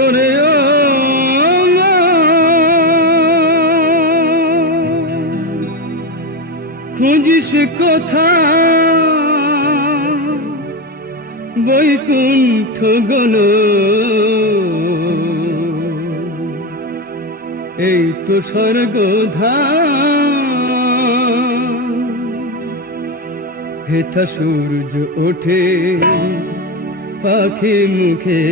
ওরে ও খুঁজিস কোথা বৈকুণ্ঠ গণ, এই তো স্বর্গধাম। হেথা সূর্য ওঠে পাখি মুখে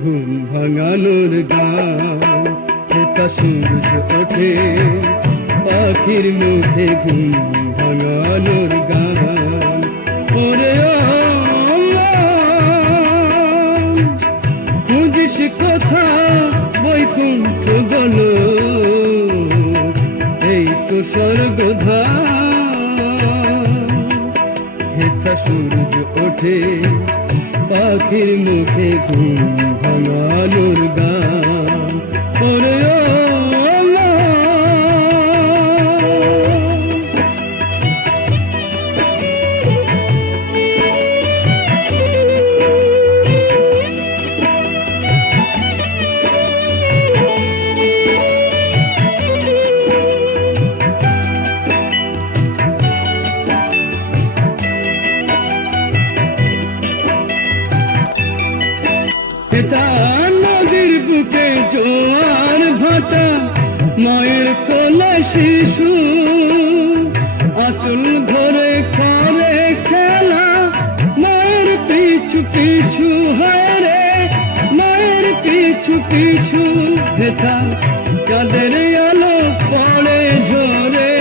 ঘুম ভাঙানোর গান। হেথা সূর্য ওঠে পাখির মুখে ঘুম ভাঙানোর গান। ওরে খুঁজিস কোথা বৈকুণ্ঠ গণ, এই তো স্বর্গধাম। হেথা সূর্য ওঠে পাখির মুখে ঘুম ভাঙানোর গান। ওরে হেথা নদীর বুকে জোয়ার ভাটা, মায়ের কোলে শিশু আঁচল ধরে করে খেলা। মায়ের পিছু পিছু হায়রে মায়ের পিছু পিছু। হেথা চাঁদের আলো পড়ে ঝরে,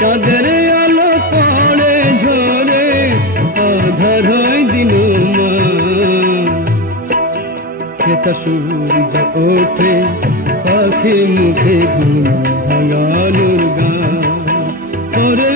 চাঁদের আলো পড়ে ঝরে, আধার হয় দিন মা। হেথা সূর্য ওঠে পাখি মুখে ঘুম ভাঙানোর গান। ওরে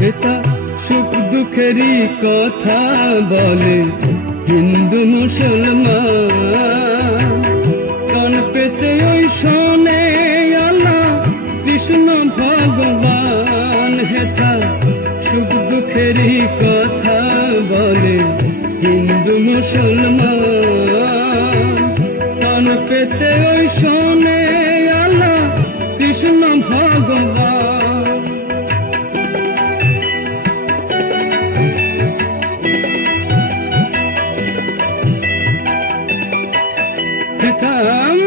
হেথা সুখ দুঃখেরই কথা বলে হিন্দু মুসলমান। কান পেতে ওই শোনে আল্লাহ কৃষ্ণ ভগবান। হেথা সুখ দুঃখেরই কথা বলে হিন্দু মুসলমান। কান পেতে ওই শোনে আল্লাহ কৃষ্ণ ভগবান। হেথা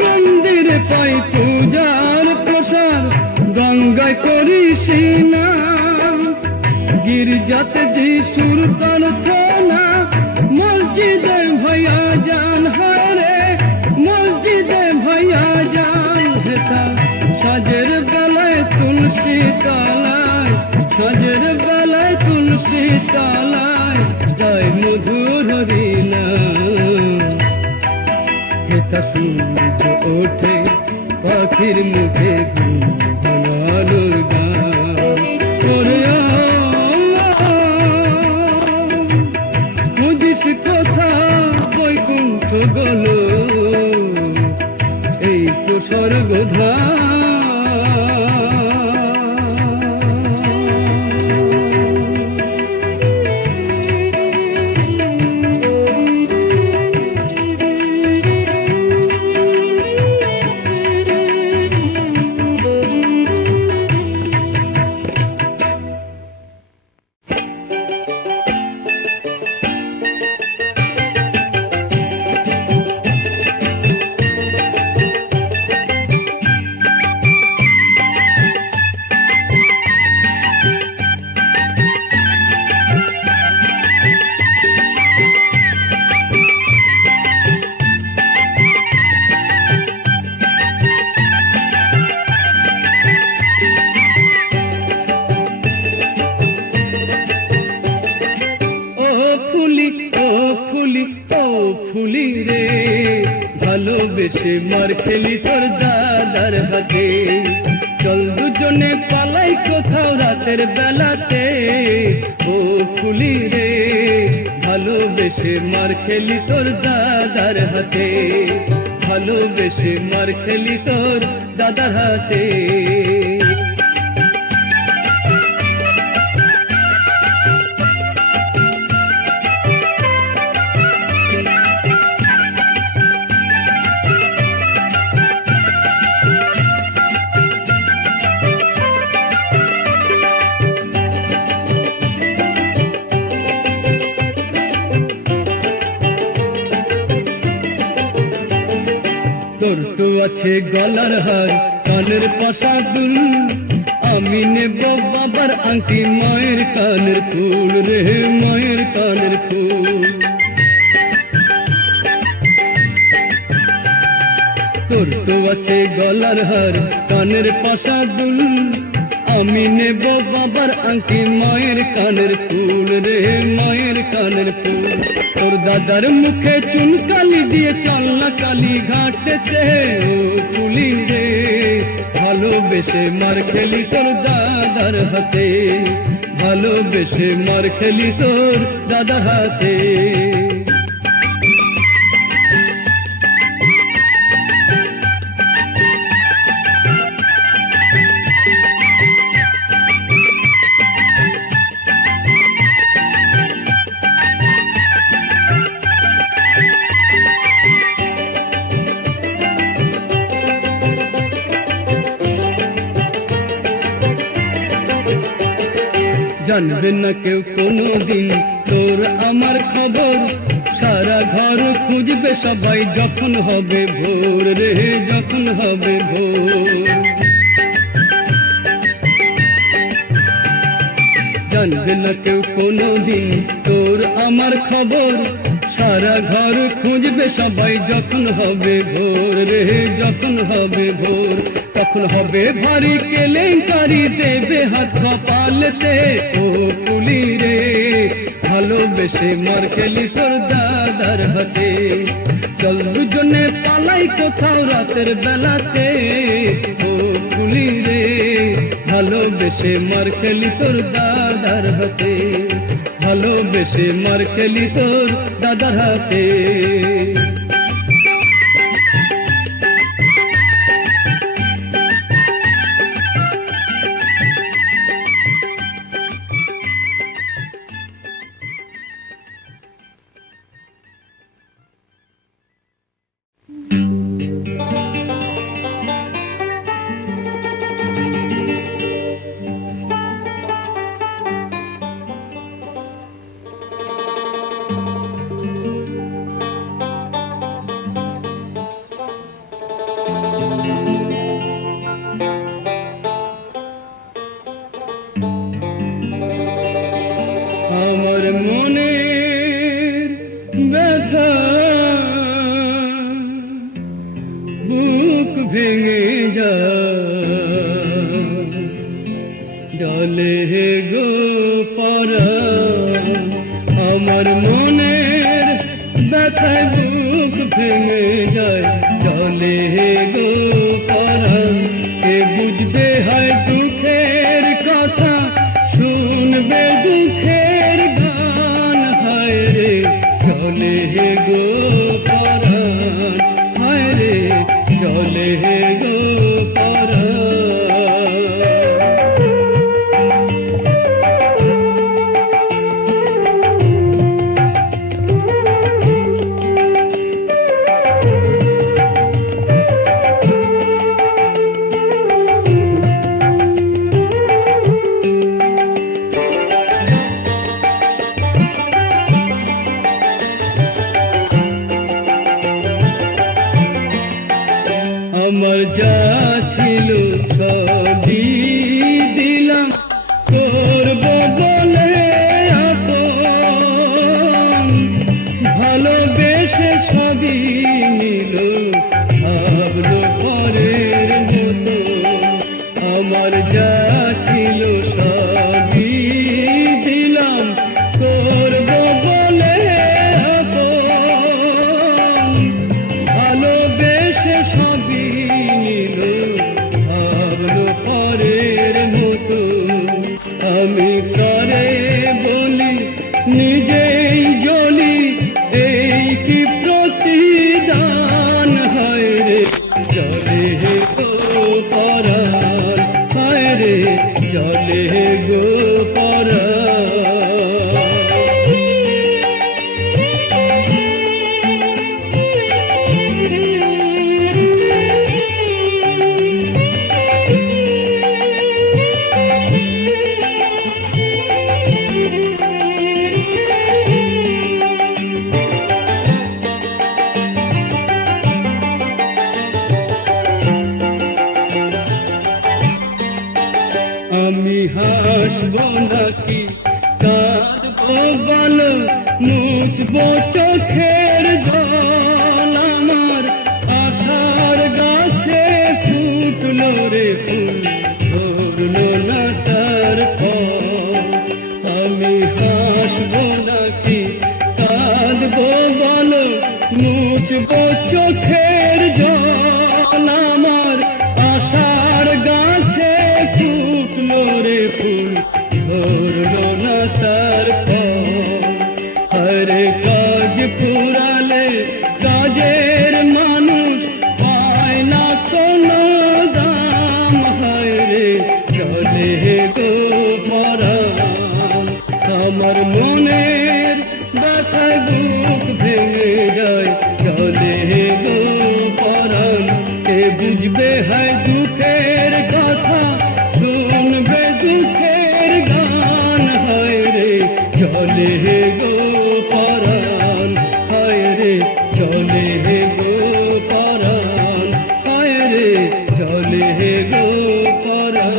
মন্দিরে পাই পূজার প্রসার, গঙ্গায় করি স্নান। গির্জাতে যিশুর প্রার্থনা, মসজিদে ভয়া যান হরে মসজিদে ভয়া যান। হেথা সাজের বেলায় তুলসী তলায়, সাজের বেলায় তুলসী তলায় গায় মধুর হরিনাম। হেথা সূর্য ওঠে পাখির মুখে ঘুম ভাঙানোর গান। ওরে খুঁজিস কোথা বৈকুণ্ঠ গণ, এই তো স্বর্গধাম। ফুলি রে ভালোবেসে মার খেলি তোর দাদার হাতে। দুজনে পালাই কোথাও রাতের বেলাতে। ও ফুলি রে ভালোবেসে মার খেলি তোর দাদার হাতে, ভালোবেসে মার খেলি তোর দাদার হাতে। তোর তো আছে গলার হার কানের পাশা দুল, আমি নেব বাবার আংটি মায়ের কানের ফুল রে মায়ের কানের ফুল। তোর তো আছে গলার হার কানের পাশা দুল, আমি নেব বাবার আংটি মায়ের কানের ফুল রে মায়ের কানের ফুল। তোর দাদার মুখে চুন কালি দিয়ে চলনা কালী ঘাটেতে। ও ফুলি রে ভালোবেসে মার খেলি তোর দাদার হাতে, ভালোবেসে মার খেলি তোর দাদার হাতে। জানবে না কেউ কোনোদিন তোর আমার খবর, সারা ঘর খুঁজবে সবাই যখন হবে ভোর রে যখন হবে ভোর। জানবে না কেউ কোনোদিন তোর আমার খবর, সারা ঘর খুঁজবে সবাই যখন হবে ভোর রে যখন হবে ভোর। তখন হবে ভারী কেলেঙ্কারি দেবে হাত কপালেতে। ও ফুলি রে ভালোবেসে মার খেলি তোর দাদার হাতে, চল দুজনে পালাই কোথাও রাতের বেলাতে। ও ফুলি রে ভালোবেসে মার খেলি তোর দাদার হাতে, ভালোবেসে মার খেলি তোর দাদার হাতে। আমার মনের ব্যথা বুক ভেঙে যায়, জলে গো পরাণ। আমার মনের ব্যথা বুক ভেঙে যায়, জলে গো পরাণ। কে বুঝবে হয় দুঃখের কথা, শুনবে দুঃখের গান। হায় রে জলে গো পরাণ, হায় রে জলে গো পরাণ। আমার যা ছিল সবই দিলাম, করব বলে আপন। ভালোবেসে সবই নিল, ভাবলো পরের মতো। আমার যা ছিল সবই দিলাম, করব বলে আপন। ভালোবেসে সবই নিল, ভাবলো পরের আমি হাসবো নাকি কাঁদবো বলো, মুছবো চোখের জল, আমার আশার গাছে ফুটলো রে ফুল, ধরলো না তার ফল। আমি হাসবো নাকি কাঁদবো বলো, মুছবো চোখের জল, আমার আশার গাছে ফুটলো রে ফুল, ধরলো না তার ফল। হরে কাজ ফুরালে কাজের মানুষ পায় না কোনো দাম, হয় রে চলে গো পরাণ। আমার মনের ব্যথায় বুক ভেঙে যায়, চলে গো পরাণ। কে বুঝবে হয় দুঃখের কথা, শুনবে দুঃখের গান, হয় রে চলে গো পরাণ, হয় রে চলে গো পরাণ, হয় রে চলে গো পরাণ।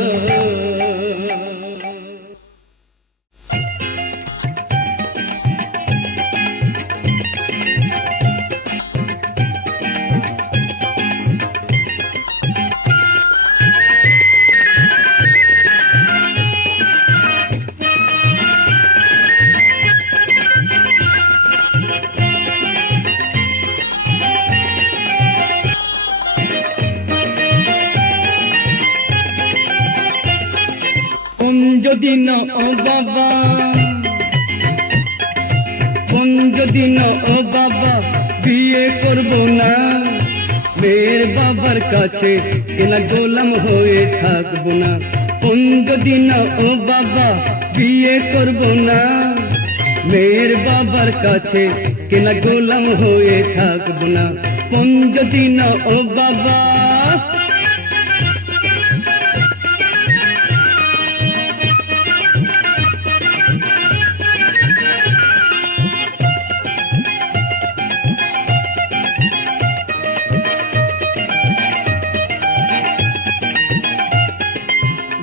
যদি না ও বাবা, কোন যদি না ও বাবা বিয়ে করব না, মেয়ের বাবার কাছে কেনা গোলাম হয়ে থাকবো না। কোন যদি না ও বাবা বিয়ে করব না, মেয়ের বাবার কাছে কেনা গোলাম হয়ে থাকবো না। কোন যদি না ও বাবা,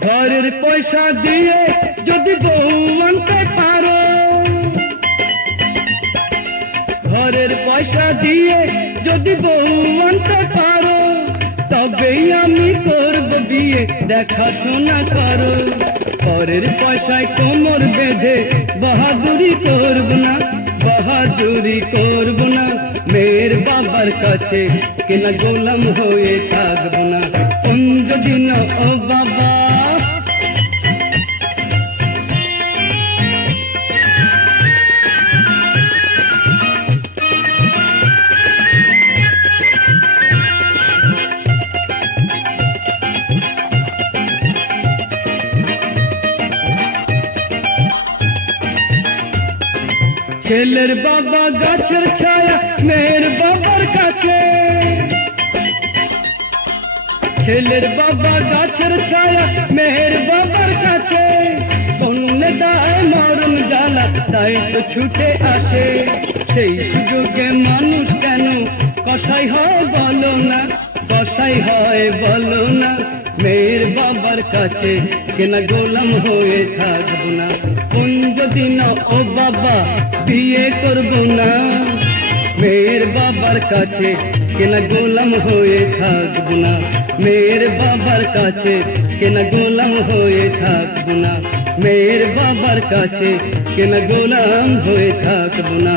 ঘরের পয়সা দিয়ে যদি বউ আনতে পারো, ঘরের পয়সা দিয়ে যদি বউ আনতে পারো, তবেই আমি করব বিয়ে, দেখাশোনা করো। পরের পয়সায় কোমর বেঁধে বাহাদুরি করব না, বাহাদুরি করব না। মেয়ের বাবার কাছে কেনা গোলাম হয়ে থাকবো না। কোন যদি না ও বাবা, ছেলের বাবা গাছের ছায়া মেয়ের বাবার কাছে, ছেলের বাবা গাছের ছায়া মেয়ের বাবার কাছে। কন্যা দায় মরণ জ্বালা তাই তো ছুটে আসে, সেই সুযোগে মানুষ কেন কসাই হয় বলো না, কসাই হয় বলো না। মেয়ের বাবার কাছে কেনা গোলাম হয়ে থাকবো না। কোন যদি না ও বাবা বিয়ে করবো না, মেয়ের বাবার কাছে কেনা গোলাম হয়ে থাকবো না। মেয়ের বাবার কাছে কেনা গোলাম হয়ে থাকবো না। মেয়ের বাবার কাছে কেনা গোলাম হয়ে থাকবো না।